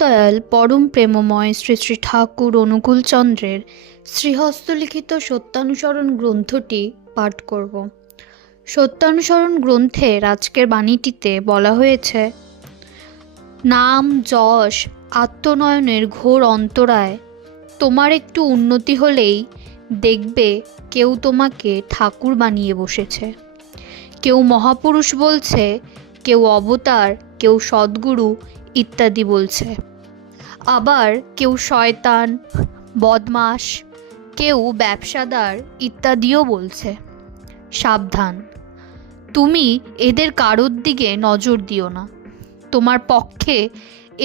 দয়াল পরম প্রেমময় শ্রী শ্রী ঠাকুর অনুকূলচন্দ্রের শ্রীহস্তলিখিত সত্যানুসরণ গ্রন্থটি পাঠ করব। সত্যানুসরণ গ্রন্থের আজকের বাণীটিতে বলা হয়েছে, নাম যশ আত্মনয়নের ঘোর অন্তরায় তোমার একটু উন্নতি হলেই দেখবে কেউ তোমাকে ঠাকুর বানিয়ে বসেছে। কেউ মহাপুরুষ বলছে, কেউ অবতার, কেউ সদ্গুরু ইত্যাদি বলছে। আবার কেউ শয়তান, বদমাশ, কেউ ব্যবসাদার ইত্যাদিও বলছে। সাবধান, তুমি এদের কারোর দিকে নজর দিও না। তোমার পক্ষে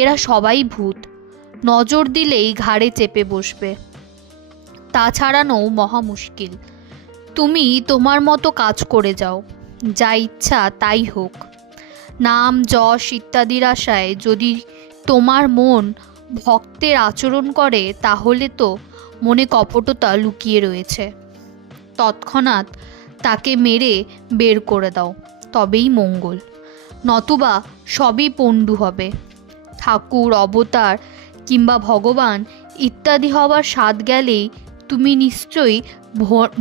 এরা সবাই ভূত, নজর দিলেই ঘাড়ে চেপে বসবে। তা ছাড়ানো মহা মুশকিল। তুমি তোমার মতো কাজ করে যাও, যা ইচ্ছা তাই হোক। নাম যশ ইত্যাদির আশায় যদি তোমার মন ভক্তের আচরণ করে, তাহলে তো মনে কপটতা লুকিয়ে রয়েছে। তৎক্ষণাৎ তাকে মেরে বের করে দাও, তবেই মঙ্গল। নতুবা সবই পণ্ডু হবে। ঠাকুর, অবতার কিংবা ভগবান ইত্যাদি হওয়ার স্বাদ গেলেই তুমি নিশ্চয়ই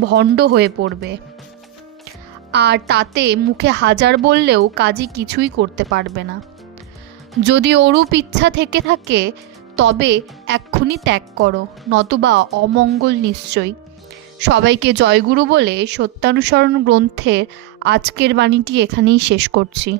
ভণ্ড হয়ে পড়বে। আর তাতে মুখে হাজার বললেও কাজে কিছুই করতে পারবে না। যদি ওরূপ ইচ্ছা থেকে থাকে তবে এক্ষুনি ত্যাগ করো, নতুবা অমঙ্গল নিশ্চয়ই। সবাইকে জয়গুরু বলে সত্যানুসরণ গ্রন্থের আজকের বাণীটি এখানেই শেষ করছি।